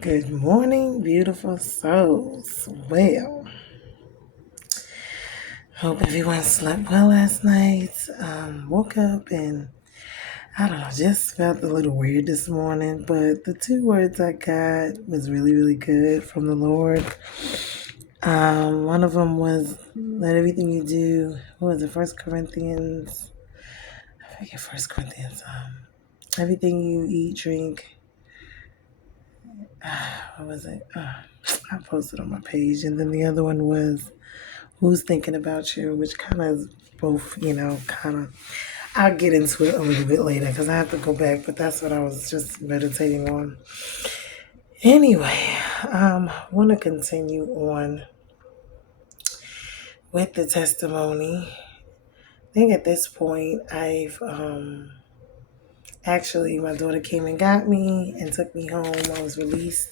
Good morning, beautiful souls. Well, hope everyone slept well last night. Woke up and I don't know, just felt a little weird this morning. But the two words I got was really, really good from the Lord. One of them was let everything you do. What was it? First Corinthians. I forget First Corinthians. Everything you eat, drink. What was it? I posted on my page, and then the other one was who's thinking about you, which kind of both, kind of. I'll get into it a little bit later because I have to go back, but that's what I was just meditating on. Anyway, want to continue on with the testimony. I think at this point, I've actually, my daughter came and got me and took me home. I was released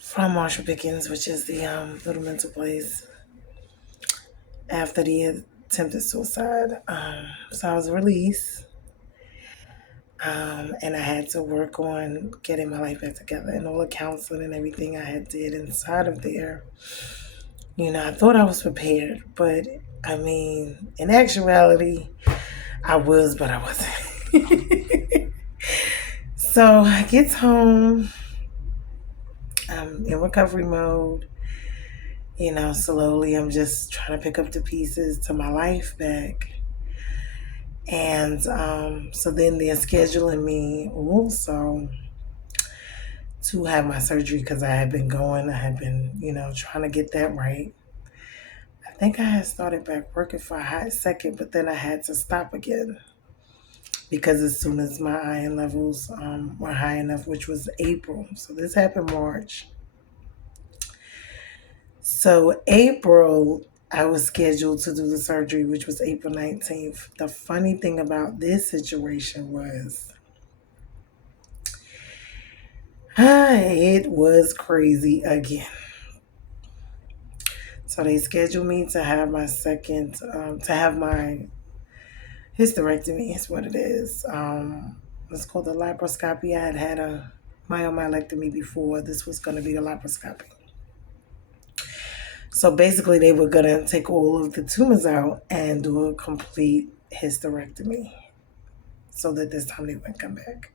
from Marshall Pickens, which is the little mental place, after the attempted suicide. So I was released. And I had to work on getting my life back together and all the counseling and everything I had did inside of there. I thought I was prepared, but I mean, in actuality, I was, but I wasn't. So I get home, I'm in recovery mode. Slowly I'm just trying to pick up the pieces to my life back. And so then they're scheduling me also to have my surgery because I had been, trying to get that right. I think I had started back working for a hot second, but then I had to stop again because as soon as my iron levels were high enough, which was April. So this happened March. So April, I was scheduled to do the surgery, which was April 19th. The funny thing about this situation was, it was crazy again. So they scheduled me to have my to have my hysterectomy is what it is. It's called the laparoscopy. I had a myomyelectomy before. This was going to be the laparoscopy. So basically, they were going to take all of the tumors out and do a complete hysterectomy so that this time they wouldn't come back.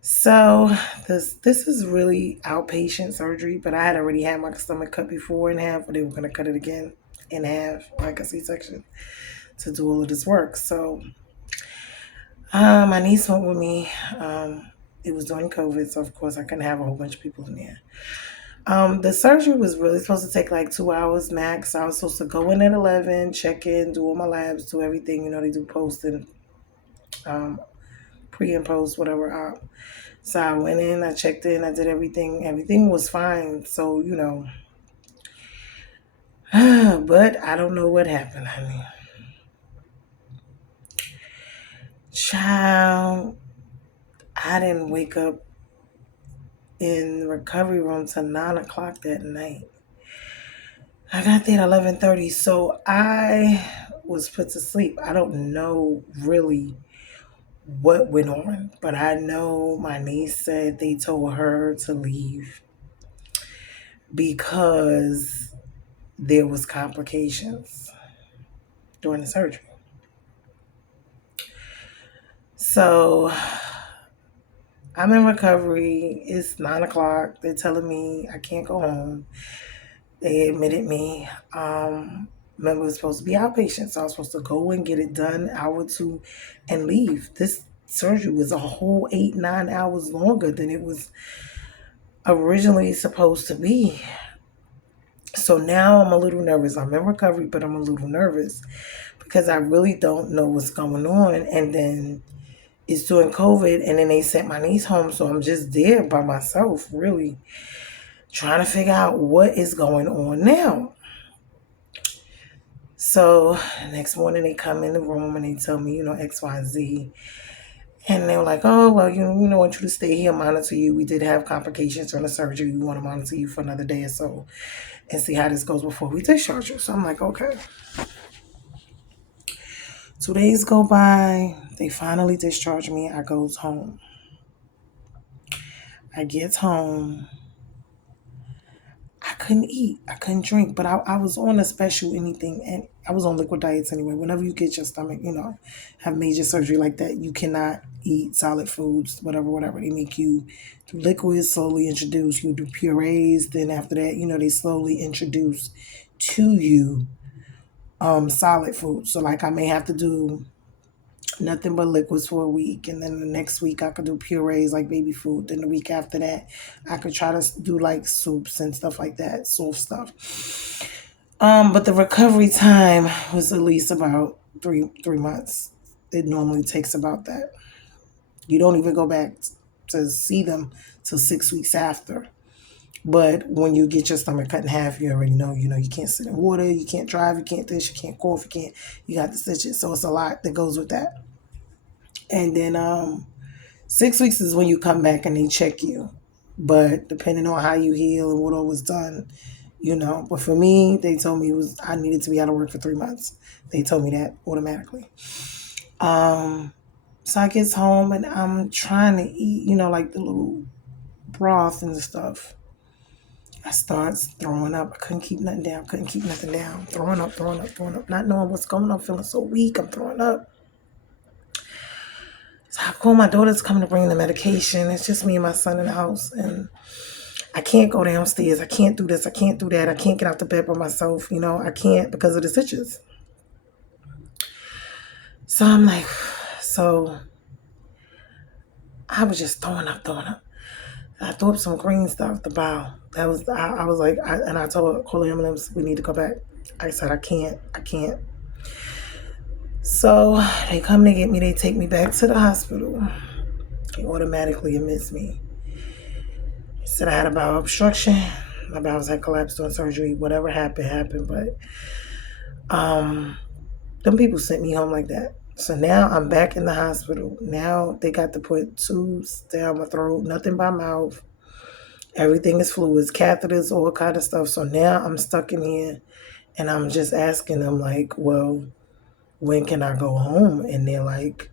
So this is really outpatient surgery, but I had already had my stomach cut before in half, but they were going to cut it again in half, like a C-section, to do all of this work. So my niece went with me. It was during COVID, so of course I couldn't have a whole bunch of people in there. The surgery was really supposed to take like 2 hours max. I was supposed to go in at 11, check in, do all my labs, do everything. They do post and pre and post, whatever. So I went in, I checked in, I did everything. Everything was fine. So, but I don't know what happened, honey. Child, I didn't wake up in the recovery room till 9 o'clock that night. I got there at 11:30, so I was put to sleep. I don't know really what went on, but I know my niece said they told her to leave because there was complications during the surgery. So I'm in recovery. It's 9 o'clock. They're telling me I can't go home. They admitted me. Remember, it was supposed to be outpatient, so I was supposed to go and get it done, hour two, and leave. This surgery was a whole 8, 9 hours longer than it was originally supposed to be. So now I'm a little nervous. I'm in recovery, but I'm a little nervous because I really don't know what's going on. And then it's during COVID, and then they sent my niece home, so I'm just there by myself, really trying to figure out what is going on now. So next morning they come in the room and they tell me, X, Y, Z. And they were like, oh, well, want you to stay here, monitor you. We did have complications from the surgery. We want to monitor you for another day or so and see how this goes before we discharge you. So I'm like, okay. 2 days go by. They finally discharge me. I goes home. I get home. I couldn't eat. I couldn't drink. But I was on a special anything, and I was on liquid diets anyway. Whenever you get your stomach, have major surgery like that, you cannot eat solid foods, whatever. They make you do liquids, slowly introduce. You do purees. Then after that, they slowly introduce to you solid food. So like I may have to do nothing but liquids for a week, and then the next week I could do purees like baby food. Then the week after that I could try to do like soups and stuff like that, soft stuff. But the recovery time was at least about three months. It normally takes about that. You don't even go back to see them till 6 weeks after. But when you get your stomach cut in half, you already know, you can't sit in water, you can't drive, you can't this, you can't cough, you got the stitches. So it's a lot that goes with that. And then 6 weeks is when you come back and they check you. But depending on how you heal and what all was done, But for me, they told me I needed to be out of work for 3 months. They told me that automatically. So I gets home and I'm trying to eat, like the little broth and stuff. I start throwing up. I couldn't keep nothing down. Couldn't keep nothing down. Throwing up. Not knowing what's going on. Feeling so weak. I'm throwing up. So I call my daughter to come to bring the medication. It's just me and my son in the house. And I can't go downstairs. I can't do this. I can't do that. I can't get out the bed by myself. I can't because of the stitches. So I'm like, so I was just throwing up. I threw up some green stuff, the bowel. I was like, and I told call the ambulance, we need to go back. I said, I can't. So they come to get me, they take me back to the hospital. They automatically admits me. They said I had a bowel obstruction. My bowels had collapsed during surgery. Whatever happened. But them people sent me home like that. So now I'm back in the hospital. Now they got to put tubes down my throat, nothing by mouth. Everything is fluids, catheters, all kind of stuff. So now I'm stuck in here and I'm just asking them like, well, when can I go home? And they're like,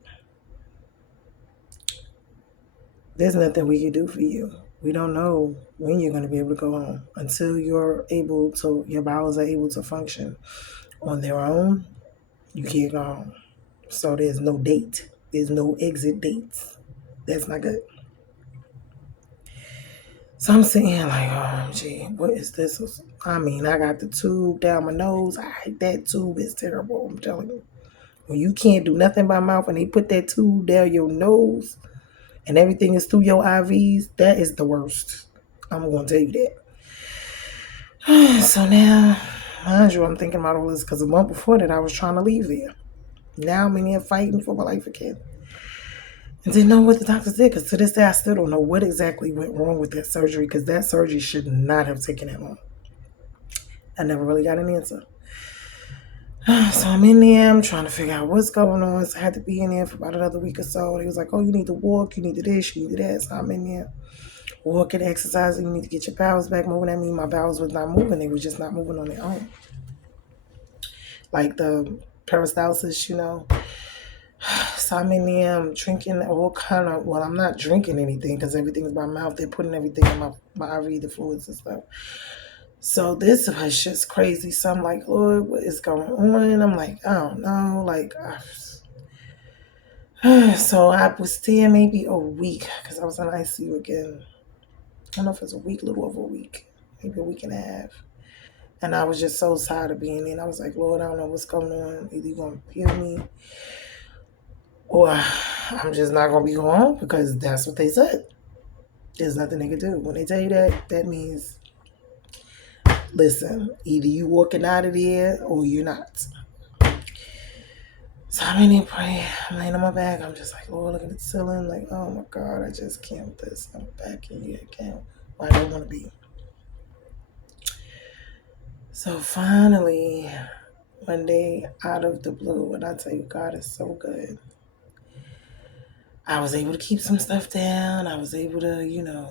there's nothing we can do for you. We don't know when you're going to be able to go home until your bowels are able to function on their own. You can't go home. So there's no date. There's no exit dates. That's not good. So I'm sitting here like, oh, gee, what is this? I mean, I got the tube down my nose. That tube is terrible, I'm telling you. When you can't do nothing by mouth and they put that tube down your nose and everything is through your IVs, that is the worst. I'm going to tell you that. So now, mind you, I'm thinking about all this because a month before that, I was trying to leave there. Now I'm in here fighting for my life again. And didn't know what the doctors did because to this day, I still don't know what exactly went wrong with that surgery because that surgery should not have taken that long. I never really got an answer. So I'm in there, I'm trying to figure out what's going on. So I had to be in there for about another week or so. He was like, oh, you need to walk, you need to this, you need to that. So I'm in there walking, exercising, you need to get your bowels back moving. I mean, my bowels was not moving, they were just not moving on their own. Like the peristalsis. So I'm in there, I'm drinking all kind of, well, I'm not drinking anything because everything is by mouth. They're putting everything in my IV, the fluids and stuff. So this was just crazy. So I'm like, Lord, what is going on? I'm like, I don't know. So I was there maybe a week because I was in ICU again. I don't know if it's a week, a little over a week, maybe a week and a half. And I was just so tired of being in. I was like, Lord, I don't know what's going on. Either you're going to heal me or I'm just not going to be going home because that's what they said. There's nothing they can do. When they tell you that, that means, listen, either you walking out of there or you're not. So I'm in there praying. I'm laying on my back. I'm just like, Lord, look at the ceiling. Like, oh my God, I just can't with this. I'm back in here again. Where I don't want to be. So finally, one day out of the blue, and I tell you, God is so good. I was able to keep some stuff down. I was able to,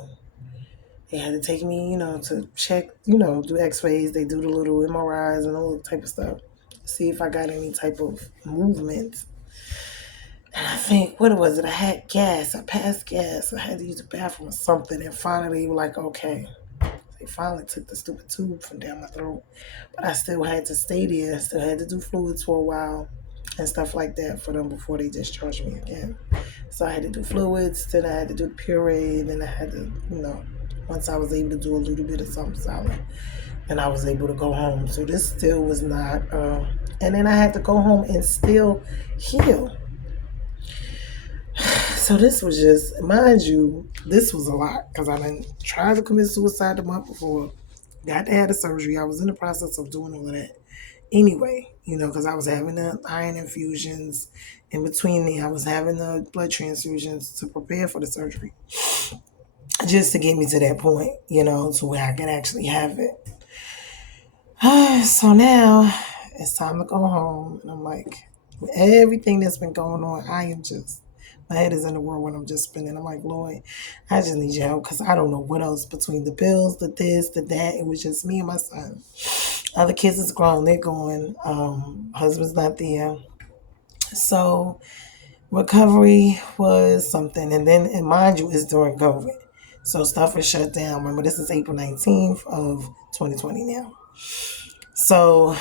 they had to take me, to check, do x-rays. They do the little MRIs and all that type of stuff. See if I got any type of movement. And I think, what was it? I had gas. I passed gas. I had to use the bathroom or something. And finally, they were like, okay. They finally took the stupid tube from down my throat. But I still had to stay there. Still had to do fluids for a while and stuff like that for them before they discharged me again. So I had to do fluids. Then I had to do the puree. Then I had to, once I was able to do a little bit of something solid, and I was able to go home. So this still was not, and then I had to go home and still heal. So this was just, mind you, this was a lot because I done tried to commit suicide the month before, got to have the surgery. I was in the process of doing all of that anyway, because I was having the iron infusions. In between me, I was having the blood transfusions to prepare for the surgery, just to get me to that point, to where I could actually have it. So now it's time to go home. And I'm like, everything that's been going on, my head is in the whirl when I'm just spinning. I'm like, Lord, I just need your help because I don't know what else between the bills, the this, the that. It was just me and my son. Other kids is grown. They're going. Husband's not there. So recovery was something. And mind you, it's during COVID. So stuff is shut down. Remember, this is April 19th of 2020 now. So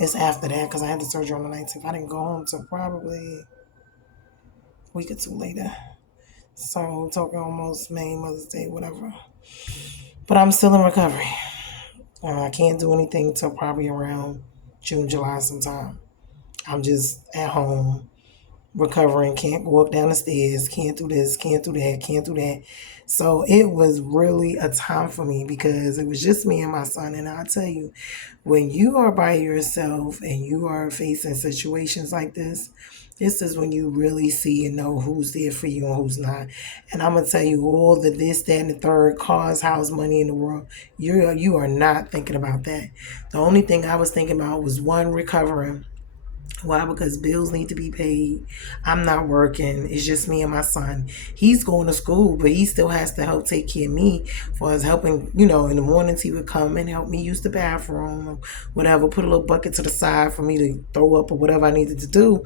it's after that because I had the surgery on the 19th. I didn't go home until probably a week or two later. So we're talking almost May, Mother's Day, whatever. But I'm still in recovery. I can't do anything till probably around June, July sometime. I'm just at home recovering, can't walk down the stairs, can't do this, can't do that, can't do that. So it was really a time for me because it was just me and my son. And I'll tell you, when you are by yourself and you are facing situations like this is when you really see and know who's there for you and who's not. And I'm gonna tell you, all the this, that, and the third, cars, house, money in the world, you are not thinking about that. The only thing I was thinking about was one, recovering. Why? Because bills need to be paid. I'm not working. It's just me and my son. He's going to school, but he still has to help take care of me for us helping, in the mornings he would come and help me use the bathroom or whatever, put a little bucket to the side for me to throw up or whatever I needed to do.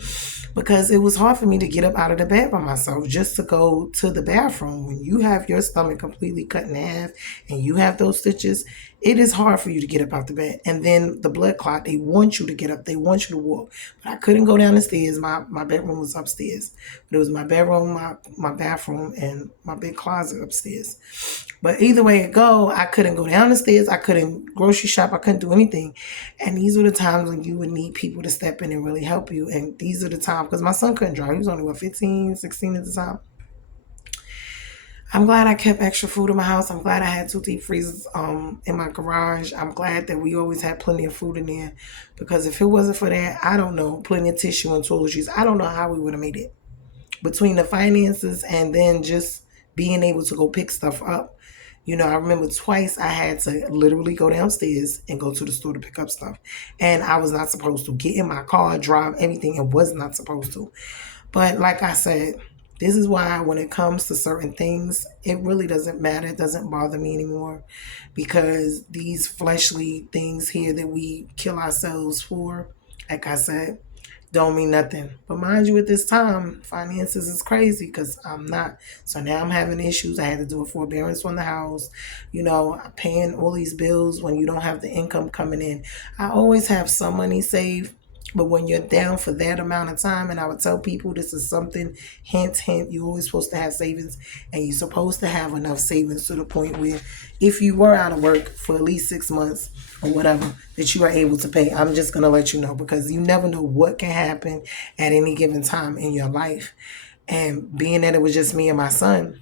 Because it was hard for me to get up out of the bed by myself just to go to the bathroom. When you have your stomach completely cut in half and you have those stitches, it is hard for you to get up out the bed. And then the blood clot, they want you to get up. They want you to walk. But I couldn't go down the stairs. My bedroom was upstairs. But it was my bedroom, my bathroom, and my big closet upstairs. But either way it go, I couldn't go down the stairs. I couldn't grocery shop. I couldn't do anything. And these were the times when you would need people to step in and really help you. And these are the times, because my son couldn't drive. He was only, 15, 16 at the time. I'm glad I kept extra food in my house. I'm glad I had 2 deep freezers in my garage. I'm glad that we always had plenty of food in there, because if it wasn't for that, I don't know, plenty of tissue and toiletries, I don't know how we would have made it. Between the finances and then just being able to go pick stuff up. I remember twice I had to literally go downstairs and go to the store to pick up stuff. And I was not supposed to get in my car, drive, everything. It was not supposed to. But like I said, this is why when it comes to certain things, it really doesn't matter. It doesn't bother me anymore, because these fleshly things here that we kill ourselves for, like I said, don't mean nothing. But mind you, at this time, finances is crazy because I'm not. So now I'm having issues. I had to do a forbearance on the house, paying all these bills when you don't have the income coming in. I always have some money saved. But when you're down for that amount of time, and I would tell people this is something, hint, hint, you're always supposed to have savings, and you're supposed to have enough savings to the point where if you were out of work for at least 6 months or whatever, that you are able to pay. I'm just going to let you know, because you never know what can happen at any given time in your life. And being that it was just me and my son,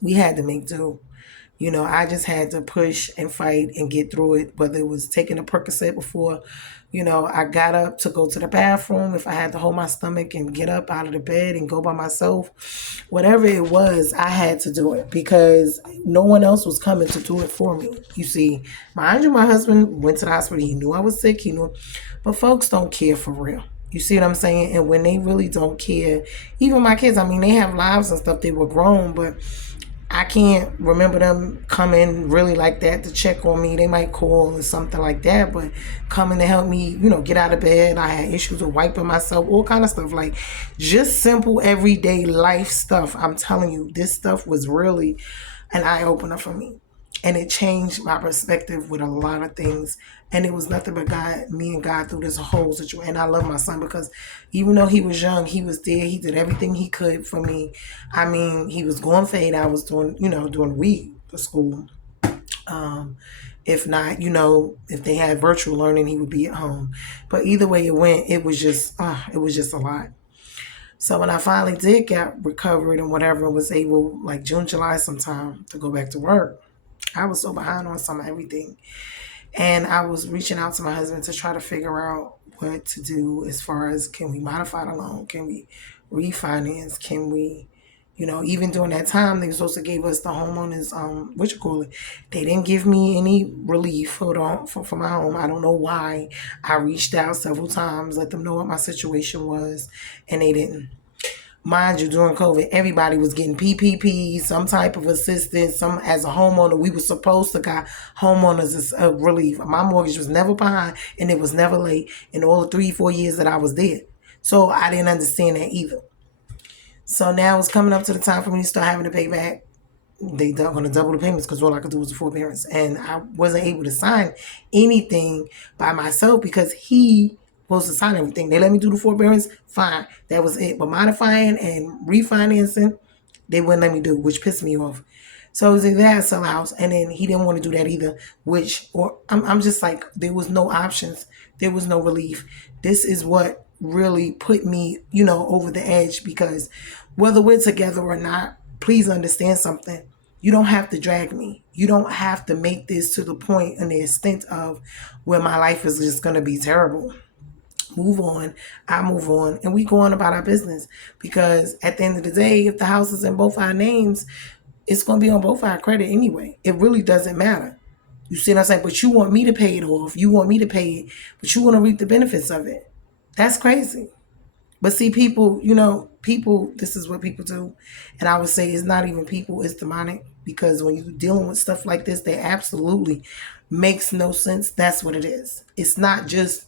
we had to make do. I just had to push and fight and get through it, whether it was taking a Percocet before, I got up to go to the bathroom, if I had to hold my stomach and get up out of the bed and go by myself, whatever it was, I had to do it because no one else was coming to do it for me. You see, mind you, my husband went to the hospital. He knew I was sick, but folks don't care for real. You see what I'm saying? And when they really don't care, even my kids, they have lives and stuff, they were grown, but I can't remember them coming really like that to check on me. They might call or something like that, but coming to help me, get out of bed. I had issues with wiping myself, all kind of stuff, like just simple everyday life stuff. I'm telling you, this stuff was really an eye opener for me, and it changed my perspective with a lot of things. And it was nothing but God, me and God through this whole situation. And I love my son because even though he was young, he was there. He did everything he could for me. I mean, he was going for 8 hours during week for school. Um, if not, if they had virtual learning, he would be at home. But either way it went, it was just a lot. So when I finally did get recovered and whatever, was able like June, July sometime to go back to work, I was so behind on some of everything. And I was reaching out to my husband to try to figure out what to do as far as, can we modify the loan? Can we refinance? Can we, even during that time, they were supposed to give us the homeowners, what you call it? They didn't give me any relief for my home. I don't know why. I reached out several times, let them know what my situation was, and they didn't. Mind you, during COVID, everybody was getting PPP, some type of assistance. Some, as a homeowner, we were supposed to got homeowners as a relief. My mortgage was never behind, and it was never late in all the 3-4 years that I was there. So I didn't understand that either. So now it's coming up to the time for me to start having to pay back. They are going to double the payments because all I could do was the forbearance, and I wasn't able to sign anything by myself because he was supposed to sign everything. They let me do the forbearance, fine, that was it. But modifying and refinancing, they wouldn't let me do, which pissed me off. So it was either that, sell a house, and then he didn't want to do that either. I'm just like, there was no options, there was no relief. This is what really put me, over the edge, because whether we're together or not, please understand something. You don't have to drag me. You don't have to make this to the point and the extent of where my life is just going to be terrible. Move on. I move on, and we go on about our business, because at the end of the day, if the house is in both our names, it's going to be on both our credit anyway. It really doesn't matter. You see what I'm saying? But you want me to pay it off. You want me to pay it, but you want to reap the benefits of it. That's crazy. But see, people, this is what people do. And I would say it's not even people, it's demonic. Because when you're dealing with stuff like this, that absolutely makes no sense. That's what it is. It's not just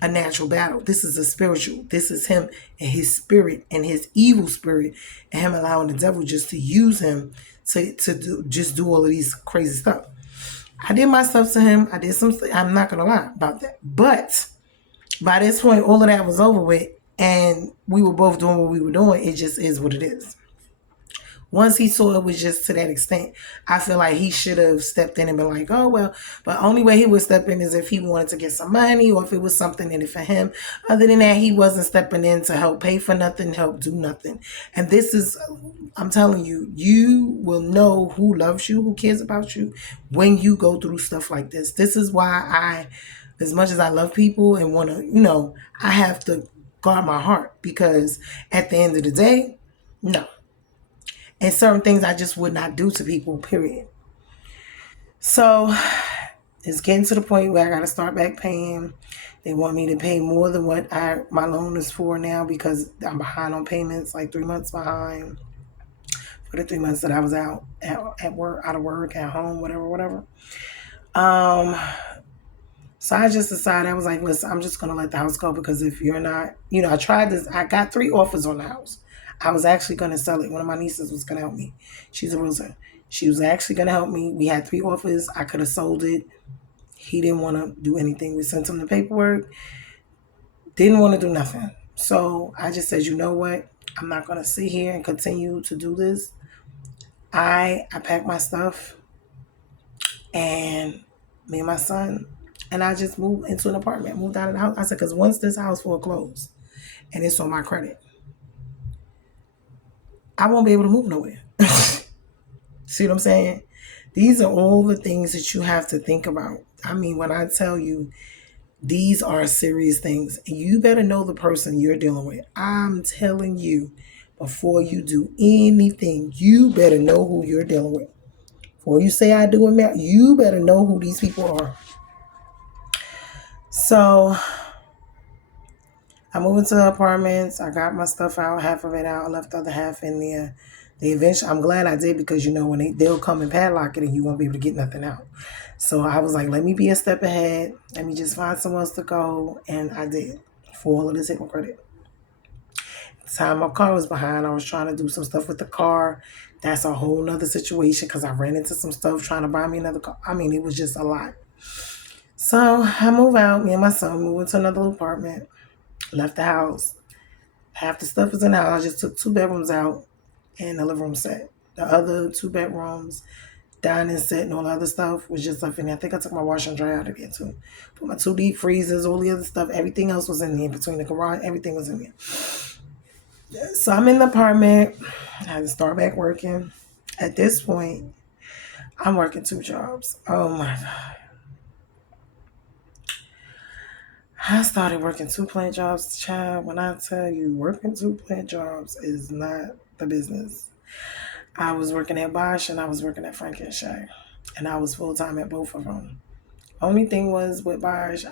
a natural battle. This is a spiritual. This is him and his spirit and his evil spirit, and him allowing the devil just to use him to do all of these crazy stuff. I did my stuff to him. I did some. I'm not gonna lie about that. But by this point, all of that was over with, and we were both doing what we were doing. It just is what it is. Once he saw it was just to that extent, I feel like he should have stepped in and been like, oh, well, but only way he would step in is if he wanted to get some money, or if it was something in it for him. Other than that, he wasn't stepping in to help pay for nothing, help do nothing. And this is, I'm telling you, you will know who loves you, who cares about you, when you go through stuff like this. This is why as much as I love people and want to, I have to guard my heart, because at the end of the day, no. And certain things I just would not do to people, period. So it's getting to the point where I got to start back paying. They want me to pay more than what my loan is for now, because I'm behind on payments, like 3 months behind for the 3 months that I was out at work, out of work, at home, whatever. Um, so I just decided, I was like, listen, I'm just going to let the house go, because if you're not, I tried this. I got 3 offers on the house. I was actually going to sell it. One of my nieces was going to help me. She's a realtor. She was actually going to help me. We had 3 offers. I could have sold it. He didn't want to do anything. We sent him the paperwork. Didn't want to do nothing. So I just said, you know what? I'm not going to sit here and continue to do this. I packed my stuff, and me and my son, and I just moved into an apartment, moved out of the house. I said, because once this house foreclosed and it's on my credit, I won't be able to move nowhere. See what I'm saying? These are all the things that you have to think about. I mean, when I tell you, these are serious things. And you better know the person you're dealing with. I'm telling you, before you do anything, you better know who you're dealing with. Before you say I do it, you better know who these people are. So I moved into the apartments. I got my stuff out, half of it out. I left the other half in there. I'm glad I did because when they'll come and padlock it and you won't be able to get nothing out. So I was like, let me be a step ahead. Let me just find somewhere else to go, and I did for all of this hidden credit. The time my car was behind, I was trying to do some stuff with the car. That's a whole nother situation because I ran into some stuff trying to buy me another car. I mean, it was just a lot. So I move out. Me and my son moved into another apartment. Left the house. Half the stuff was in the house. I just took 2 bedrooms out and the living room set. The other 2 bedrooms, dining set, and all the other stuff was just stuff in there. I think I took my washer and dryer out of there too. Put my 2 deep freezers, all the other stuff. Everything else was in there between the garage. Everything was in there. So I'm in the apartment. I had to start back working. At this point, I'm working 2 jobs. Oh my God. I started working 2 plant jobs, child. When I tell you working 2 plant jobs is not the business. I was working at Bosch and I was working at Frank and Shay. And I was full time at both of them. Only thing was with Bosch,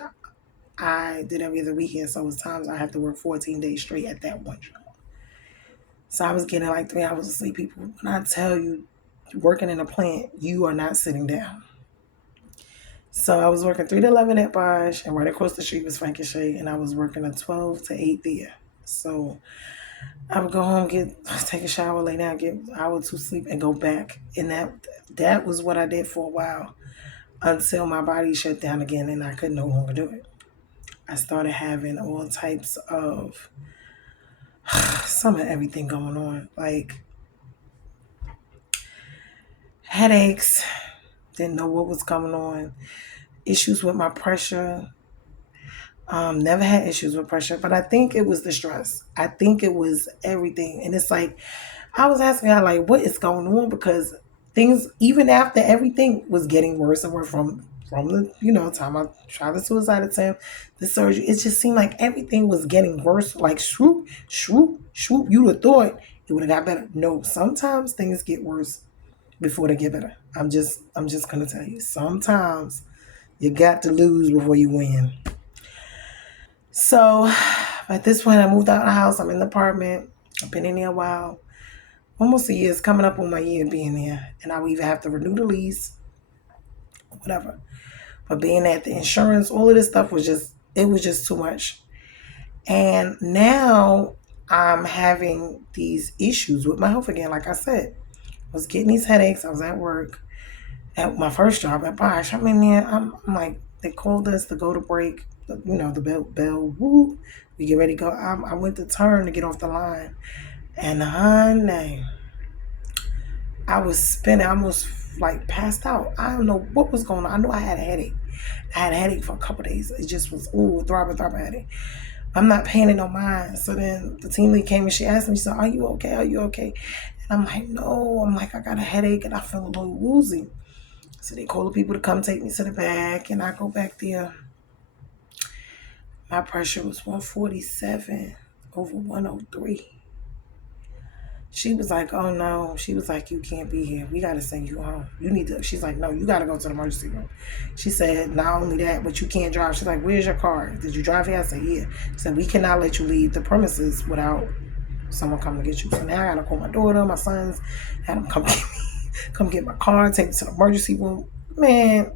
I did every other weekend, so it was times I had to work 14 days straight at that one job. So I was getting like 3 hours of sleep, people. When I tell you, working in a plant, you are not sitting down. So I was working 3 to 11 at Bosch, and right across the street was Frank and Shay, and I was working a 12 to 8 there. So I would go home, take a shower, lay down, get an hour or two sleep, and go back. And that was what I did for a while until my body shut down again, and I could no longer do it. I started having all types of some of everything going on, like headaches, didn't know what was going on, issues with my pressure. Never had issues with pressure, but I think it was the stress. I think it was everything. And it's like, I was asking her, like, what is going on? Because things, even after everything was getting worse and worse from the, time I tried the suicide attempt, the surgery, it just seemed like everything was getting worse. Like, swoop, swoop, swoop. You would have thought it would have got better. No, sometimes things get worse before they get better. I'm just going to tell you, sometimes you got to lose before you win. So at this point, I moved out of the house. I'm in the apartment. I've been in there a while. Almost a year. It's coming up on my year being there. And I will either have to renew the lease, whatever. But being at the insurance, all of this stuff was just too much. And now I'm having these issues with my health again. Like I said, I was getting these headaches. I was at work at my first job at Bosch. I'm in there. I'm like, they called us to go to break. The bell, whoop. We get ready to go. I went to turn to get off the line. And honey, I was spinning. I almost like passed out. I don't know what was going on. I knew I had a headache. I had a headache for a couple of days. It just was, throbbing headache. I'm not paying it no mind. So then the team lead came and she asked me, she said, are you okay? Are you okay? And I'm like, no. I'm like, I got a headache and I feel a little woozy. So they call the people to come take me to the back, and I go back there. My pressure was 147 over 103. She was like, oh no. She was like, you can't be here. We got to send you home. You need to. She's like, no, you got to go to the emergency room. She said, not only that, but you can't drive. She's like, where's your car? Did you drive here? I said, yeah. She said, we cannot let you leave the premises without someone coming to get you. So now I got to call my daughter, my sons, had them come get me, come get my car, take me to the emergency room. Man.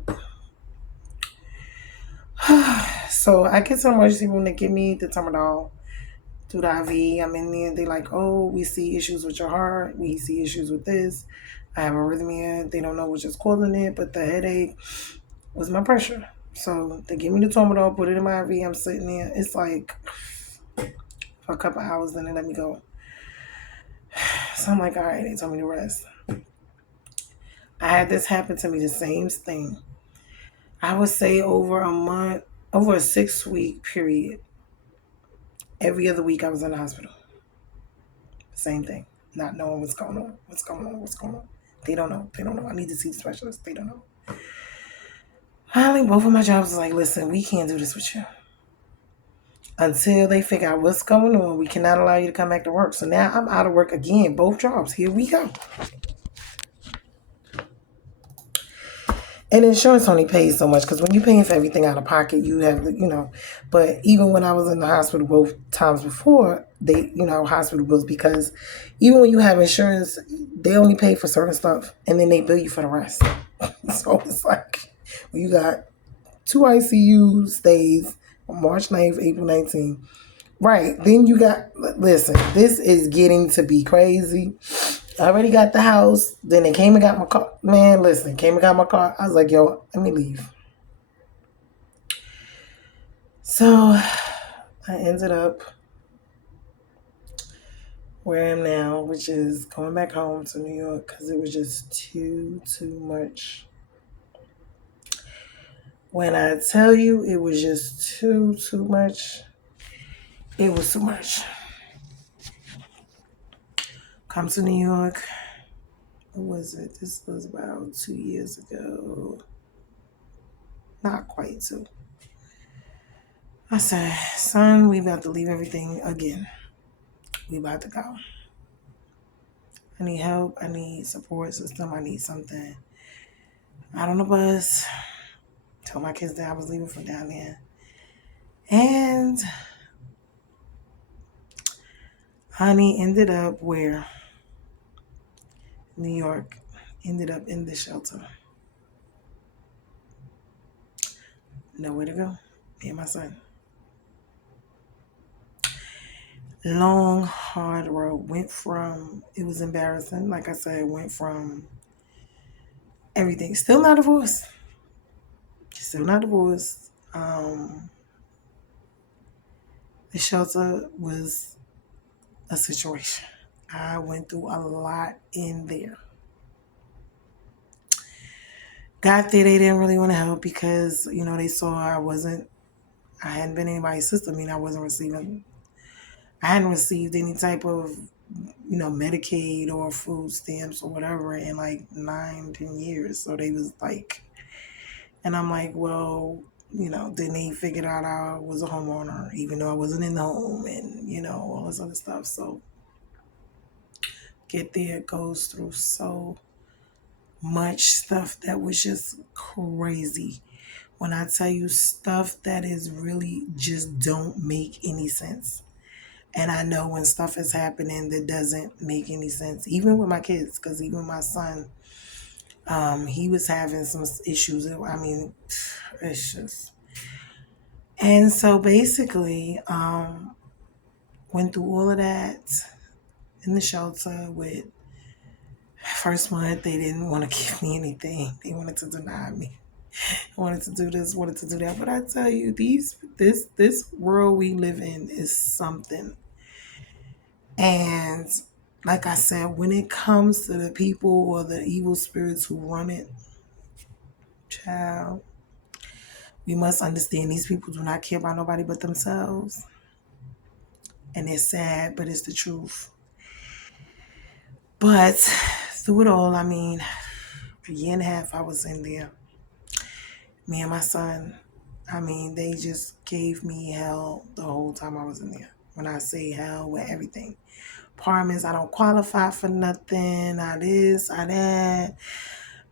So I get to the emergency room, they give me the Tramadol, do the IV. I'm in there. They like, oh, we see issues with your heart. We see issues with this. I have arrhythmia. They don't know what's just causing it, but the headache was my pressure. So they give me the Tramadol, put it in my IV. I'm sitting there. It's like for a couple hours, then they let me go. So I'm like, all right, they told me to rest. I had this happen to me, the same thing. I would say over a month, over a 6-week period, every other week I was in the hospital. Same thing. Not knowing what's going on. They don't know. I need to see the specialist. They don't know. Finally, both of my jobs was like, listen, we can't do this with you. Until they figure out what's going on, we cannot allow you to come back to work. So now I'm out of work again. Both jobs. Here we go. And insurance only pays so much because when you're paying for everything out of pocket, you have, But even when I was in the hospital both times before, hospital bills, because even when you have insurance, they only pay for certain stuff and then they bill you for the rest. So it's like, you got two ICU stays on March 9th, April 19th. Right. Then you got, listen, this is getting to be crazy. I already got the house. Then they came and got my car. Man, listen, came and got my car. I was like, yo, let me leave. So I ended up where I am now, which is going back home to New York because it was just too much. When I tell you it was just too much, it was too much. Come to New York. What was it? This was about 2 years ago. Not quite two. I said, son, we about to leave everything again. We about to go. I need help. I need support system. I need something. Out on the bus. Told my kids that I was leaving from down there. And honey ended up where? New York. Ended up in the shelter. Nowhere to go. Me and my son. Long, hard road. It was embarrassing. Like I said, went from everything. Still not divorced. Still not divorced. The shelter was a situation. I went through a lot in there. Got there, they didn't really want to help because, they saw I hadn't been anybody's sister. I hadn't received any type of, Medicaid or food stamps or whatever in like 9, 10 years. So they was like, and I'm like, well, then they figured out I was a homeowner, even though I wasn't in the home and, all this other stuff. So get there, goes through so much stuff that was just crazy. When I tell you stuff that is really just don't make any sense. And I know when stuff is happening that doesn't make any sense, even with my kids, because even my son, he was having some issues. I mean, it's just. And so basically, went through all of that in the shelter with first month, they didn't want to give me anything. They wanted to deny me. Wanted to do this, wanted to do that. But I tell you, this world we live in is something. And like I said, when it comes to the people or the evil spirits who run it, child, we must understand these people do not care about nobody but themselves. And it's sad, but it's the truth. But through it all, I mean, a year and a half I was in there. Me and my son, I mean, they just gave me hell the whole time I was in there. When I say hell, with everything. Apartments, I don't qualify for nothing. I this, I that.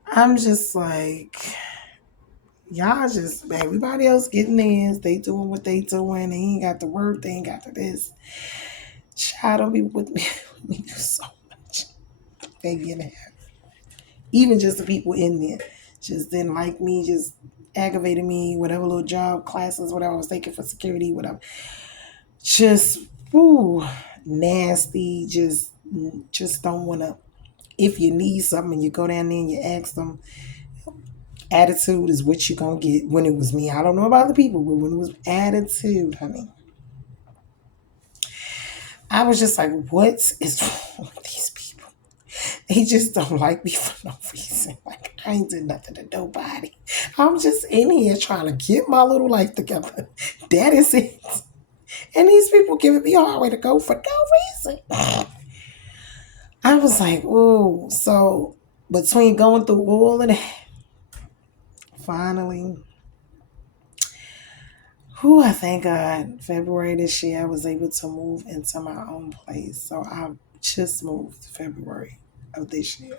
I'm just like, y'all just, everybody else getting theirs. They doing what they doing. They ain't got the work. They ain't got the this. Child, don't be with me. With me so much. Baby and a half. Even just the people in there just didn't like me, just aggravated me, whatever little job, classes, whatever I was taking for security, whatever. Just, ooh, nasty, just don't want to. If you need something and you go down there and you ask them, attitude is what you're going to get. When it was me, I don't know about the people, but when it was attitude, honey, I was just like, what is wrong with these people? They just don't like me for no reason. Like, I ain't did nothing to nobody. I'm just in here trying to get my little life together. That is it. And these people giving me a hard way to go for no reason. I was like, ooh. So between going through all of that, finally, I thank God, February this year, I was able to move into my own place. So I just moved February of this year.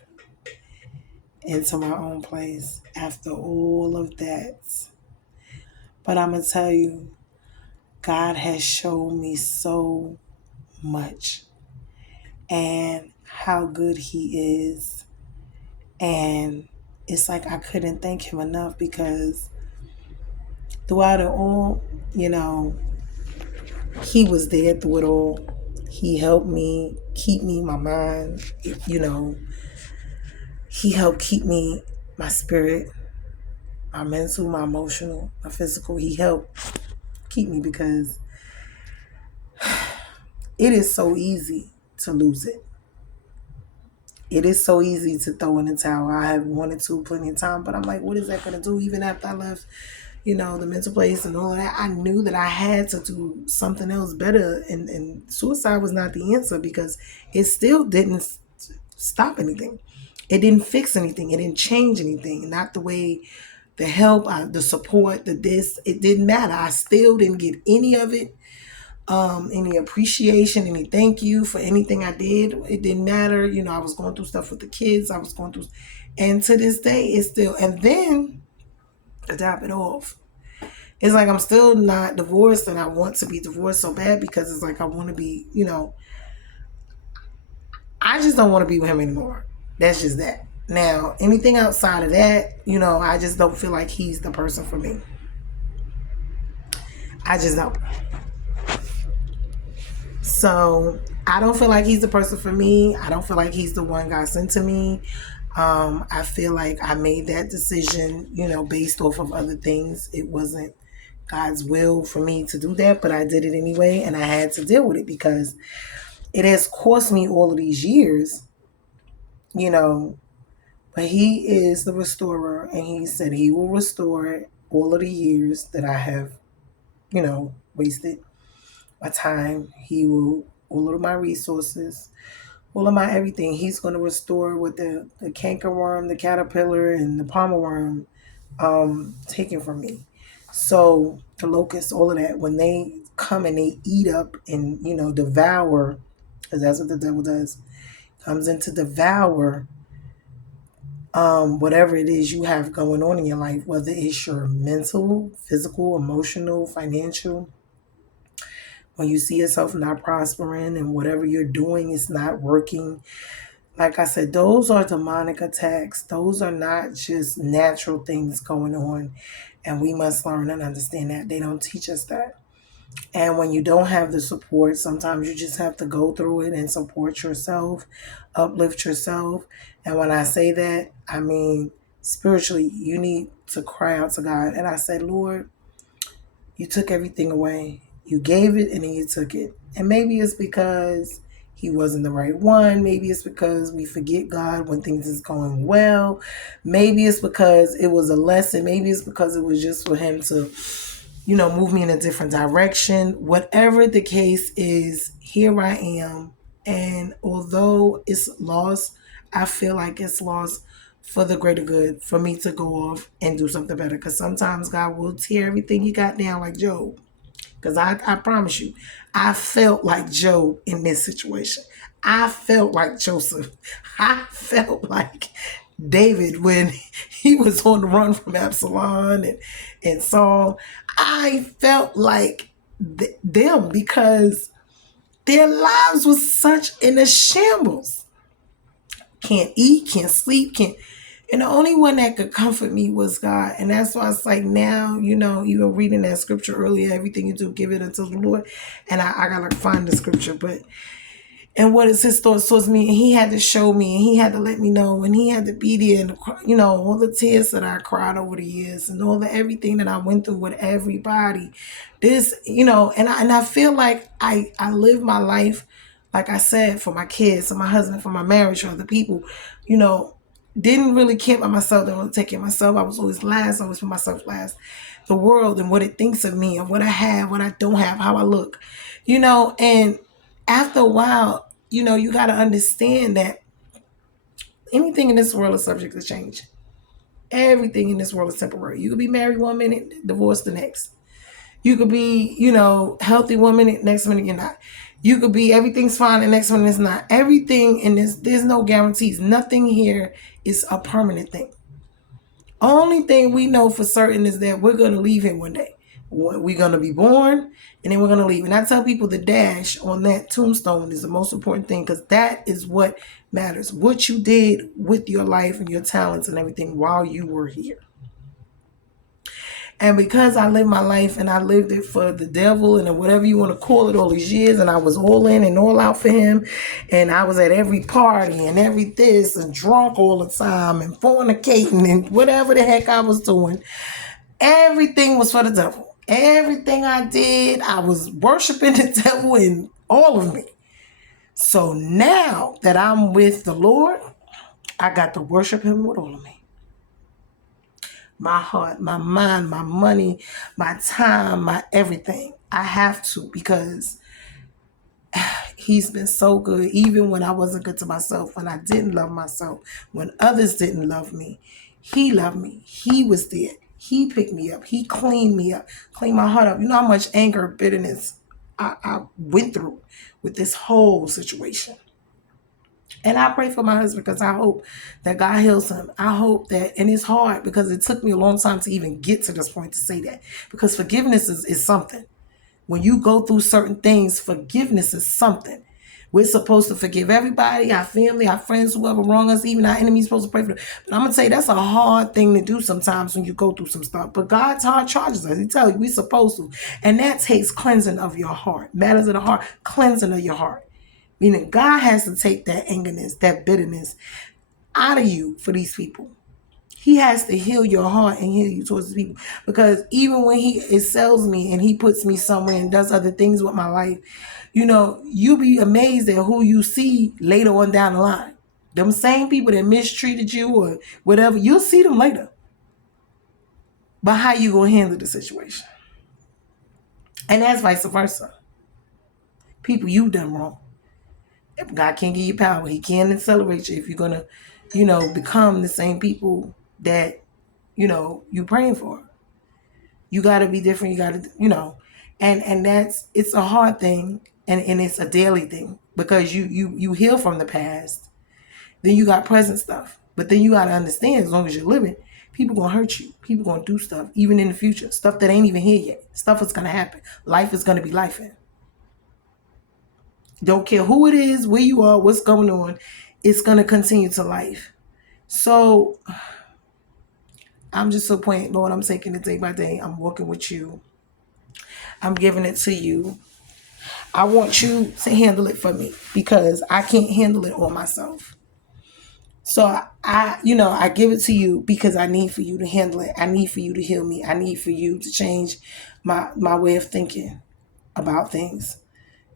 into my own place after all of that. But I'm going to tell you, God has shown me so much and how good He is. And it's like I couldn't thank Him enough because throughout it all, He was there through it all. He helped me keep me my mind, He helped keep me my spirit, my mental, my emotional, my physical. He helped keep me because it is so easy to lose it. It is so easy to throw in the towel. I have wanted to plenty of time, but I'm like, what is that going to do? Even after I left, the mental place and all of that, I knew that I had to do something else better. And suicide was not the answer because it still didn't stop anything. It didn't fix anything. It didn't change anything. Not the way, the help, the support, the this, it didn't matter. I still didn't get any of it. Any appreciation, any thank you for anything I did. It didn't matter. I was going through stuff with the kids. I was going through, and to this day, it's still, and then to top it off, it's like I'm still not divorced and I want to be divorced so bad because it's like I want to be, I just don't want to be with him anymore. That's just that. Now, anything outside of that, I just don't feel like he's the person for me. I just don't. So I don't feel like he's the person for me. I don't feel like he's the one God sent to me. I feel like I made that decision, based off of other things. It wasn't God's will for me to do that, but I did it anyway, and I had to deal with it because it has cost me all of these years, but He is the restorer, and He said He will restore all of the years that I have, wasted my time. He will, all of my resources, all of my everything. He's going to restore what the cankerworm, the caterpillar, and the palmer worm taken from me. So the locusts, all of that, when they come and they eat up and, devour, because that's what the devil does, comes in to devour whatever it is you have going on in your life, whether it's your mental, physical, emotional, financial. When you see yourself not prospering and whatever you're doing is not working, like I said, those are demonic attacks. Those are not just natural things going on. And we must learn and understand that. They don't teach us that. And when you don't have the support, sometimes you just have to go through it and support yourself, uplift yourself. And when I say that, I mean, spiritually, you need to cry out to God. And I said, Lord, you took everything away. You gave it and then you took it. And maybe it's because He wasn't the right one. Maybe it's because we forget God when things is going well. Maybe it's because it was a lesson. Maybe it's because it was just for Him to, move me in a different direction. Whatever the case is, here I am. And although it's lost, I feel like it's lost for the greater good, for me to go off and do something better. Because sometimes God will tear everything you got down like Job. Because I promise you, I felt like Job in this situation. I felt like Joseph. I felt like David when he was on the run from Absalom and Saul. I felt like them because their lives was such in a shambles. Can't eat, can't sleep, can't. And the only one that could comfort me was God. And that's why it's like now, you were reading that scripture earlier, everything you do, give it unto the Lord. And I got to find the scripture. And what is His thoughts towards me? And He had to show me, and He had to let me know, and He had to be there. And, all the tears that I cried over the years and all the everything that I went through with everybody. This, and I feel like I live my life, like I said, for my kids, for my husband, for my marriage, for other people, didn't really care about myself. Didn't really take care of myself. I was always last. I always put myself last. The world and what it thinks of me and what I have, what I don't have, how I look, and after a while, you got to understand that anything in this world is subject to change. Everything in this world is temporary. You could be married one minute, divorced the next. You could be, healthy one minute, next minute you're not. You could be everything's fine, the next one is not. Everything in this, there's no guarantees. Nothing here is a permanent thing. Only thing we know for certain is that we're going to leave here one day. We're going to be born and then we're going to leave. And I tell people the dash on that tombstone is the most important thing, because that is what matters. What you did with your life and your talents and everything while you were here. And because I lived my life and I lived it for the devil and whatever you want to call it all these years, and I was all in and all out for him, and I was at every party and every this and drunk all the time and fornicating and whatever the heck I was doing, everything was for the devil. Everything I did, I was worshiping the devil in all of me. So now that I'm with the Lord, I got to worship him with all of me. My heart, my mind, my money, my time, my everything. I have to, because he's been so good, even when I wasn't good to myself, when I didn't love myself, when others didn't love me. He loved me. He was there. He picked me up. He cleaned me up, cleaned my heart up. You know how much anger, bitterness I went through with this whole situation. And I pray for my husband, because I hope that God heals him. I hope that, and it's hard because it took me a long time to even get to this point to say that, because forgiveness is something. When you go through certain things, forgiveness is something. We're supposed to forgive everybody, our family, our friends, whoever wrong us, even our enemies, supposed to pray for them. But I'm going to tell you, that's a hard thing to do sometimes when you go through some stuff. But God's heart charges us. He tells you we're supposed to. And that takes cleansing of your heart. Matters of the heart, cleansing of your heart. Meaning God has to take that angerness, that bitterness out of you for these people. He has to heal your heart and heal you towards the people. Because even when he excels me and he puts me somewhere and does other things with my life, you know, you'll be amazed at who you see later on down the line. Them same people that mistreated you or whatever, you'll see them later. But how you gonna handle the situation? And that's vice versa. People you've done wrong. God can't give you power. He can't accelerate you if you're going to, you know, become the same people that, you know, you praying for. You got to be different. You got to, you know, and that's, it's a hard thing, and it's a daily thing, because you heal from the past. Then you got present stuff. But then you got to understand, as long as you're living, people going to hurt you. People going to do stuff, even in the future. Stuff that ain't even here yet. Stuff is going to happen. Life is going to be life in. Don't care who it is, where you are, what's going on. It's going to continue to life. So I'm just so point, Lord, I'm taking it day by day. I'm walking with you. I'm giving it to you. I want you to handle it for me, because I can't handle it on myself. So I give it to you because I need for you to handle it. I need for you to heal me. I need for you to change my way of thinking about things.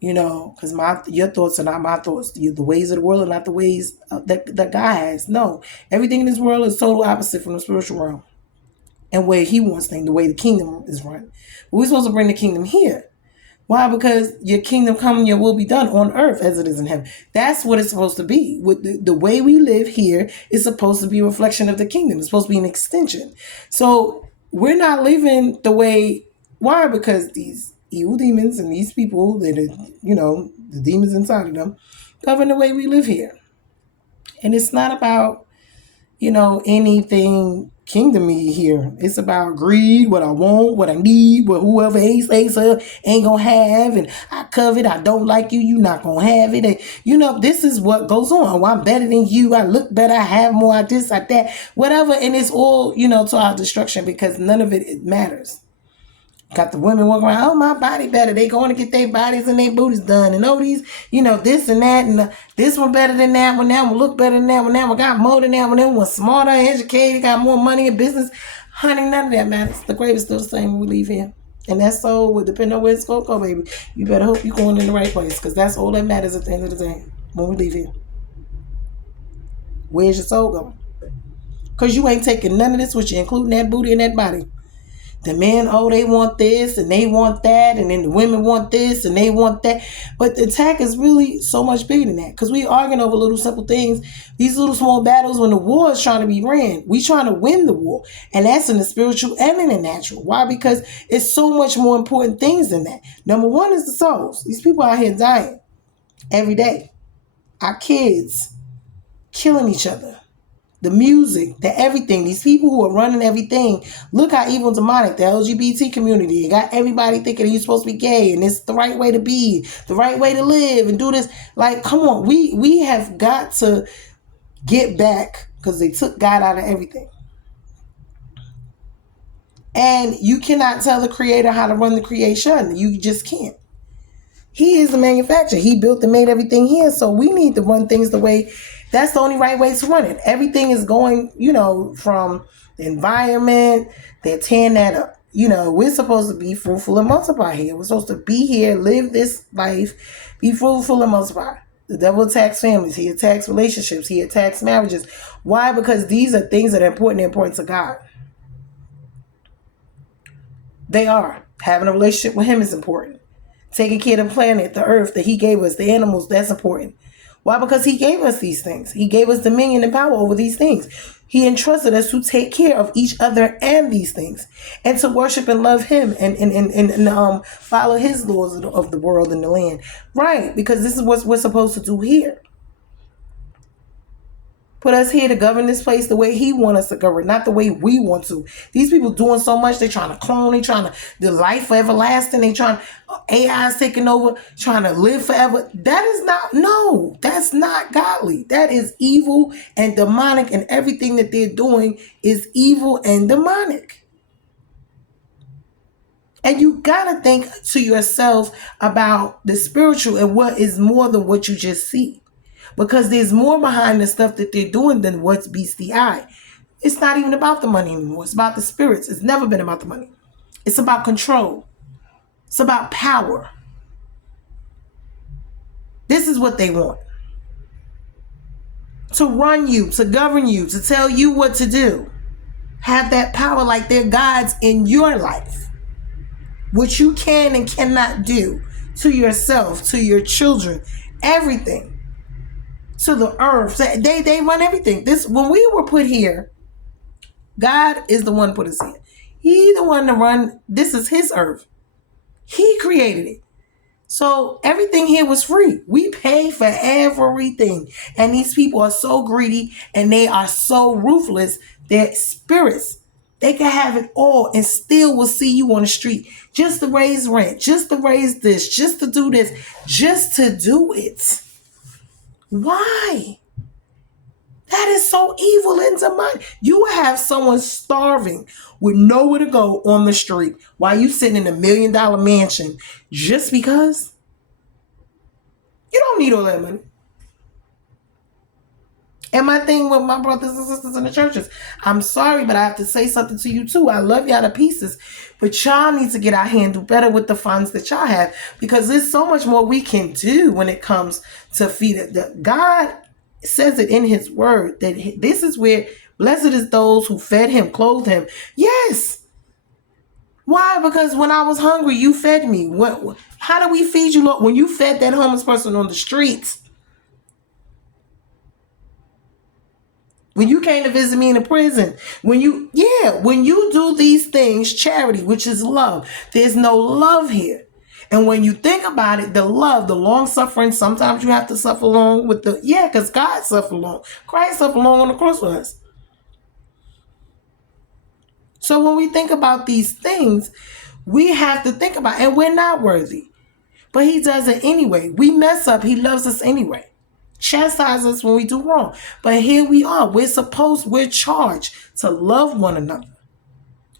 You know, because your thoughts are not my thoughts. The ways of the world are not the ways that God has. No, everything in this world is total opposite from the spiritual realm and where he wants things, the way the kingdom is run. But we're supposed to bring the kingdom here. Why? Because your kingdom come, your will be done on earth as it is in heaven. That's what it's supposed to be. With the way we live here is supposed to be a reflection of the kingdom. It's supposed to be an extension. So we're not living the way. Why? Because these evil demons and these people that are, you know, the demons inside of them, govern the way we live here. And it's not about, you know, anything kingdomy here. It's about greed, what I want, what I need, what whoever hates ain't gonna have, and I covet, I don't like you, you not gonna have it. And, you know, this is what goes on. Well, I'm better than you, I look better, I have more, I this, I that, whatever. And it's all, you know, to our destruction, because none of it matters. Got the women walking around, oh, my body better. They going to get their bodies and their booties done. And oh, these, you know, this and that. And this one better than that one. That one look better than that one. That one got more than that one. That one smarter, educated, got more money in business. Honey, none of that matters. The grave is still the same when we leave here. And that's so, will depend on where it's going to go, baby. You better hope you're going in the right place, because that's all that matters at the end of the day when we leave here. Where's your soul going? Because you ain't taking none of this with you, including that booty and that body. The men, oh, they want this and they want that, and then the women want this and they want that. But the attack is really so much bigger than that, because we arguing over little simple things, these little small battles. When the war is trying to be ran, we trying to win the war, and that's in the spiritual and in the natural. Why? Because it's so much more important things than that. Number one is the souls. These people out here dying every day. Our kids killing each other. The music, the everything, these people who are running everything. Look how evil and demonic the LGBT community. It got everybody thinking you're supposed to be gay and it's the right way to be, the right way to live and do this. Like, come on, we have got to get back, because they took God out of everything. And you cannot tell the creator how to run the creation. You just can't. He is the manufacturer. He built and made everything here. So we need to run things the way, that's the only right way to run it. Everything is going, from the environment. They're tearing that up. We're supposed to be fruitful and multiply here. We're supposed to be here, live this life, be fruitful and multiply. The devil attacks families. He attacks relationships. He attacks marriages. Why? Because these are things that are important to God. They are. Having a relationship with him is important. Taking care of the planet, the earth that he gave us, the animals, that's important. Why? Because he gave us these things. He gave us dominion and power over these things. He entrusted us to take care of each other and these things, and to worship and love him, and follow his laws of the world and the land. Right, because this is what we're supposed to do here. Put us here to govern this place the way he wants us to govern, not the way we want to. These people doing so much. They're trying to clone. They're trying to the life for everlasting. They trying, AI is taking over, trying to live forever. That's not godly. That is evil and demonic, and everything that they're doing is evil and demonic. And you got to think to yourself about the spiritual and what is more than what you just see. Because there's more behind the stuff that they're doing than what meets the eye. It's not even about the money anymore. It's about the spirits. It's never been about the money. It's about control. It's about power. This is what they want. To run you, to govern you, to tell you what to do. Have that power like they're gods in your life. What you can and cannot do to yourself, to your children, everything. To the earth. They run everything. When we were put here, God is the one put us here. He the one to run. This is his earth. He created it. So everything here was free. We pay for everything. And these people are so greedy and they are so ruthless. They're spirits. They can have it all and still will see you on the street just to raise rent, just to raise this, just to do this, just to do it. Why? That is so evil and demonic. You have someone starving with nowhere to go on the street while you sitting in $1 million mansion just because? You don't need all that money. And my thing with my brothers and sisters in the churches, I'm sorry, but I have to say something to you too. I love y'all to pieces, but y'all need to get out here and do better with the funds that y'all have, because there's so much more we can do when it comes to feed it. God says it in his word that this is where blessed is those who fed him, clothed him. Yes. Why? Because when I was hungry, you fed me. How do we feed you, Lord? When you fed that homeless person on the streets, when you came to visit me in the prison, when you do these things, charity, which is love, there's no love here. And when you think about it, the love, the long suffering, sometimes you have to suffer along with because God suffered long. Christ suffered long on the cross for us. So when we think about these things, we have to think about, and we're not worthy, but he does it anyway. We mess up. He loves us anyway. Chastise us when we do wrong. But here we are. We're charged to love one another,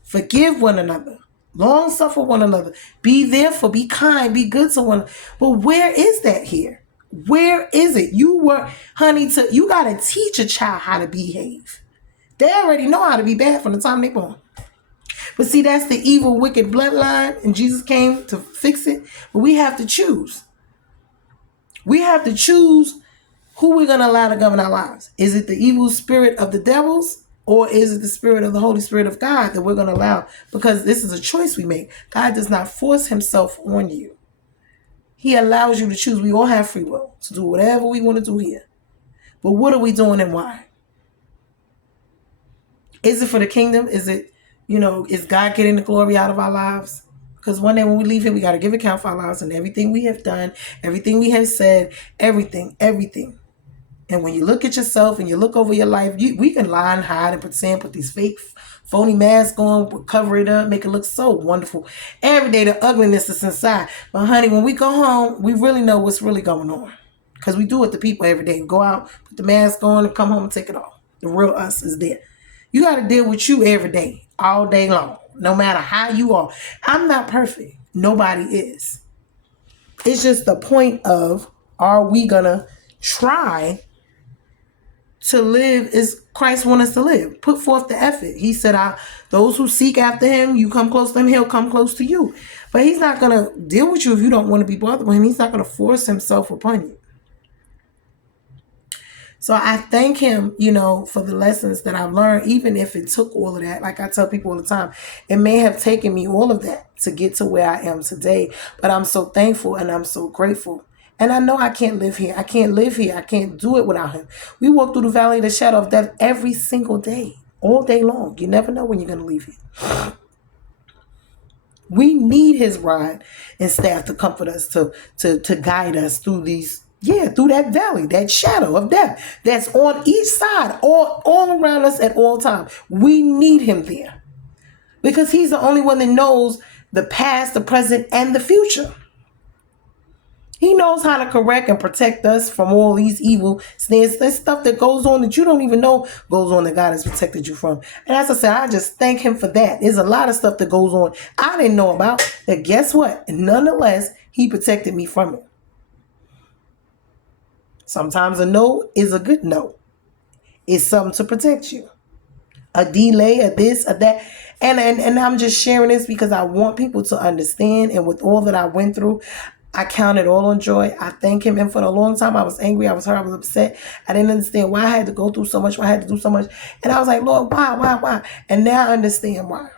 forgive one another, long suffer one another, be therefore, be kind, be good to one another. But where is that here? Where is it? You got to teach a child how to behave. They already know how to be bad from the time they're born. But see, that's the evil, wicked bloodline, and Jesus came to fix it. But we have to choose. We have to choose who we're going to allow to govern our lives. Is it the evil spirit of the devils, Or is it the spirit of the Holy Spirit of God that we're going to allow? Because this is a choice we make. God does not force himself on you. He allows you to choose. We all have free will to do whatever we want to do here. But what are we doing and why? Is it for the kingdom? Is it, is God getting the glory out of our lives? Because one day when we leave here, we got to give account for our lives and everything we have done, everything we have said, everything. And when you look at yourself and you look over your life, we can lie and hide and pretend, put these fake, phony masks on, cover it up, make it look so wonderful. Every day the ugliness is inside. But honey, when we go home, we really know what's really going on. Because we do it to people every day. Go out, put the mask on, and come home and take it off. The real us is there. You got to deal with you every day, all day long, no matter how you are. I'm not perfect. Nobody is. It's just the point of, are we going to try to live as Christ wants us to live? Put forth the effort. He said, those who seek after him, you come close to him, he'll come close to you. But he's not going to deal with you if you don't want to be bothered with him. He's not going to force himself upon you. So I thank him, for the lessons that I've learned, even if it took all of that. Like I tell people all the time, it may have taken me all of that to get to where I am today. But I'm so thankful and I'm so grateful. And I know I can't live here. I can't live here. I can't do it without him. We walk through the valley of the shadow of death every single day, all day long. You never know when you're going to leave here. We need his rod and staff to comfort us, to guide us through through that valley, that shadow of death that's on each side, all around us at all times. We need him there because he's the only one that knows the past, the present, and the future. He knows how to correct and protect us from all these evil snares. There's stuff that goes on that you don't even know goes on that God has protected you from. And as I said, I just thank him for that. There's a lot of stuff that goes on I didn't know about that. Guess what? And nonetheless, he protected me from it. Sometimes a no is a good no. It's something to protect you. A delay, a this, a that. And I'm just sharing this because I want people to understand. And with all that I went through, I count it all on joy. I thank him. And for a long time, I was angry. I was hurt. I was upset. I didn't understand why I had to go through so much, why I had to do so much. And I was like, Lord, why? And now I understand why.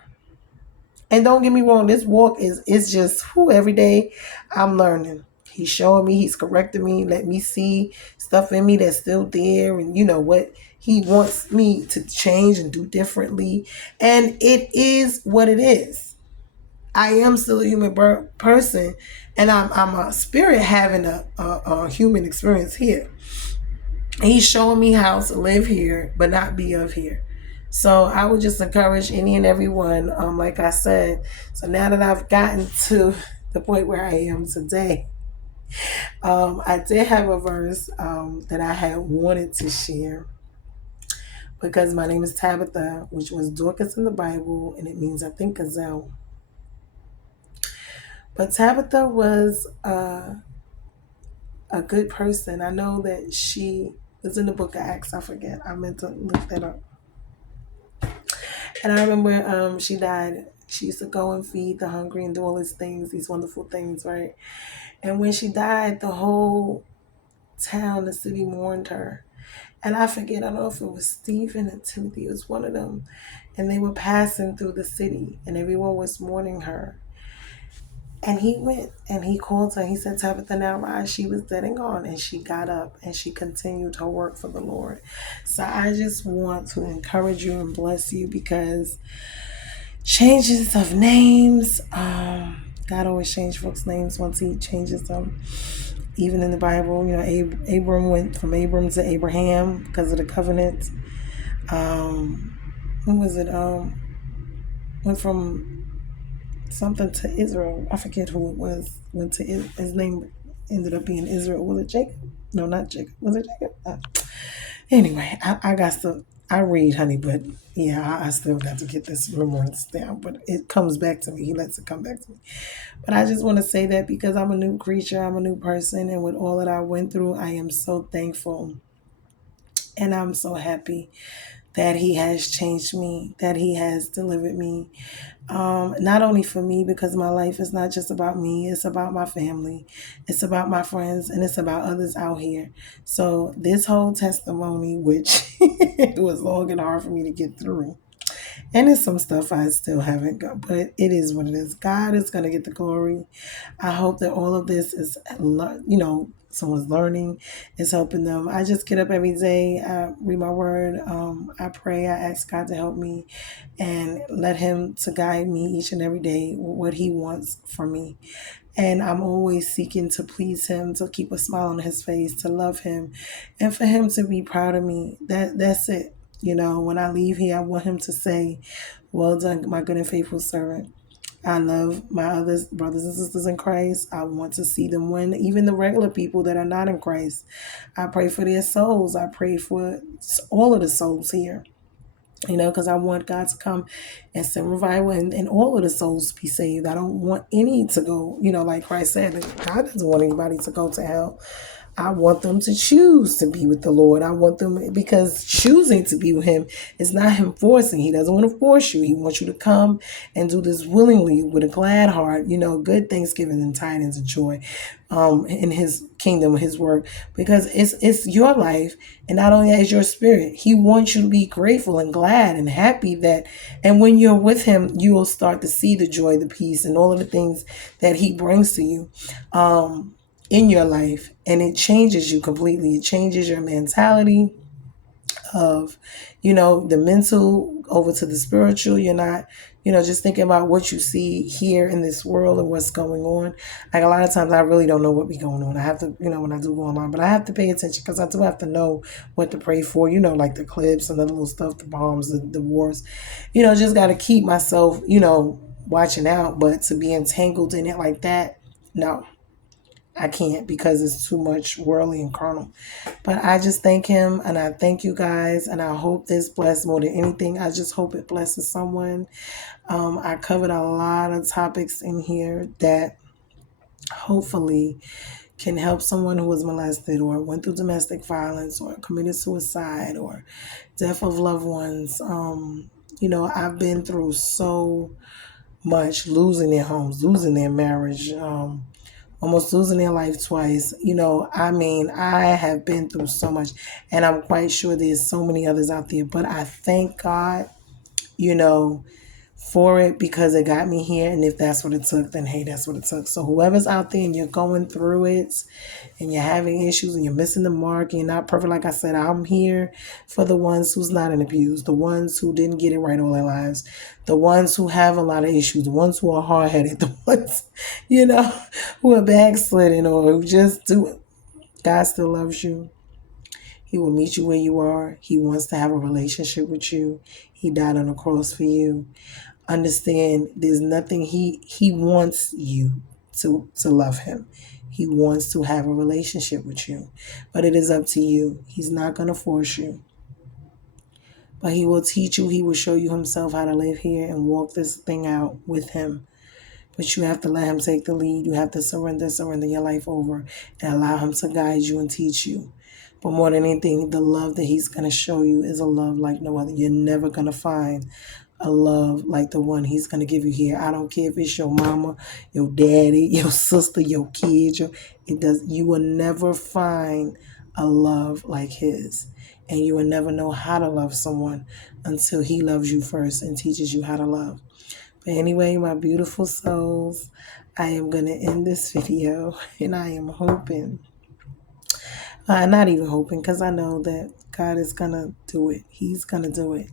And don't get me wrong, this walk is just every day I'm learning. He's showing me, he's correcting me, let me see stuff in me that's still there, and what he wants me to change and do differently. And it is what it is. I am still a human person, and I'm a spirit having a human experience here. He's showing me how to live here, but not be of here. So I would just encourage any and everyone, like I said, so now that I've gotten to the point where I am today, I did have a verse that I had wanted to share because my name is Tabitha, which was Dorcas in the Bible, and it means, I think, gazelle. But Tabitha was a good person. I know that she was in the book of Acts. I forget. I meant to look that up. And I remember she died. She used to go and feed the hungry and do all these things, these wonderful things, right? And when she died, the whole town, the city mourned her. And I forget, I don't know if it was Stephen and Timothy, it was one of them. And they were passing through the city and everyone was mourning her. And he went and he called her. He said, Tabitha, now rise. She was dead and gone. And she got up and she continued her work for the Lord. So I just want to encourage you and bless you because changes of names, God always changes folks' names once he changes them. Even in the Bible, Abram went from Abram to Abraham because of the covenant. Who was it? Went from something to Israel. I forget who it was. Went to his name ended up being Israel. Was it Jacob? No, not Jacob. Was it Jacob? Anyway, I read, honey, but yeah, I still got to get this remembrance down. But it comes back to me. He lets it come back to me. But I just want to say that because I'm a new creature, I'm a new person, and with all that I went through, I am so thankful, and I'm so happy that he has changed me, that he has delivered me. Not only for me, because my life is not just about me, it's about my family, it's about my friends, and it's about others out here. So this whole testimony, which it was long and hard for me to get through, and it's some stuff I still haven't got, but it is what it is. God is going to get the glory. I hope that all of this is, someone's learning, is helping them. I just get up every day, I read my word, I pray, I ask God to help me and let Him to guide me each and every day what He wants for me. And I'm always seeking to please Him, to keep a smile on His face, to love Him, and for Him to be proud of me. That's it. When I leave here, I want Him to say, "Well done, my good and faithful servant." I love my other brothers and sisters in Christ. I want to see them win, even the regular people that are not in Christ. I pray for their souls. I pray for all of the souls here, because I want God to come and send revival, and all of the souls be saved. I don't want any to go, like Christ said, God doesn't want anybody to go to hell. I want them to choose to be with the Lord. I want them, because choosing to be with Him is not Him forcing. He doesn't want to force you. He wants you to come and do this willingly with a glad heart, good thanksgiving and tidings of joy, in His kingdom, His work, because it's your life, and not only that, it's your spirit. He wants you to be grateful and glad and happy and when you're with Him, you will start to see the joy, the peace, and all of the things that He brings to you. In your life, and it changes you completely. It changes your mentality of, the mental over to the spiritual. You're not, just thinking about what you see here in this world and what's going on. Like, a lot of times I really don't know what be going on. I have to, when I do go online, but I have to pay attention, because I do have to know what to pray for, like the clips and the little stuff, the bombs, the wars, just got to keep myself, watching out. But to be entangled in it like that, no, I can't, because it's too much worldly and carnal. But I just thank Him, and I thank you guys, and I hope this blessed more than anything. I just hope it blesses someone. I covered a lot of topics in here that hopefully can help someone who was molested or went through domestic violence or committed suicide or death of loved ones. I've been through so much, losing their homes, losing their marriage, almost losing their life twice. I have been through so much, and I'm quite sure there's so many others out there. But I thank God, you know, for it, because it got me here. And if that's what it took, then hey, that's what it took. So whoever's out there and you're going through it and you're having issues and you're missing the mark and you're not perfect, like I said, I'm here for the ones who's not in abuse, the ones who didn't get it right all their lives, the ones who have a lot of issues, the ones who are hard-headed, the ones, who are backsliding or who just do it. God still loves you. He will meet you where you are. He wants to have a relationship with you. He died on the cross for you. Understand, there's nothing, he wants you to love him. He wants to have a relationship with you, but it is up to you. He's not going to force you, but he will teach you. He will show you himself how to live here and walk this thing out with him. But you have to let him take the lead. You have to surrender your life over, and allow him to guide you and teach you. But more than anything, the love that he's going to show you is a love like no other. You're never going to find a love like the one he's going to give you here. I don't care if it's your mama, your daddy, your sister, your kids. You will never find a love like his. And you will never know how to love someone until he loves you first and teaches you how to love. But anyway, my beautiful souls, I am going to end this video, and I am hoping, not even hoping, because I know that God is going to do it. He's going to do it.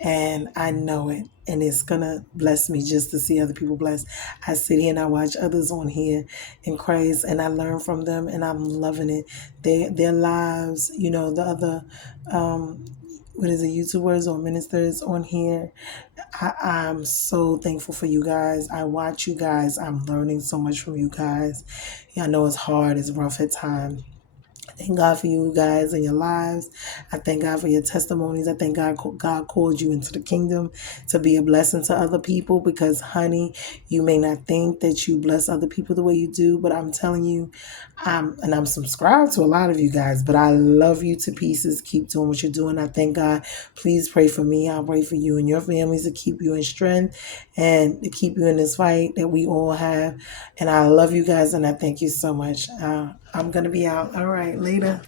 And I know it. And it's going to bless me just to see other people blessed. I sit here and I watch others on here in Christ, and I learn from them, and I'm loving it. Their lives, the other, YouTubers or ministers on here. I'm so thankful for you guys. I watch you guys. I'm learning so much from you guys. Yeah, I know it's hard. It's rough at times. Thank God for you guys and your lives. I thank God for your testimonies. I thank God called you into the kingdom to be a blessing to other people because, honey, you may not think that you bless other people the way you do, but I'm telling you, I'm subscribed to a lot of you guys, but I love you to pieces. Keep doing what you're doing. I thank God. Please pray for me. I'll pray for you and your families to keep you in strength and to keep you in this fight that we all have. And I love you guys and I thank you so much. I'm going to be out. All right, later.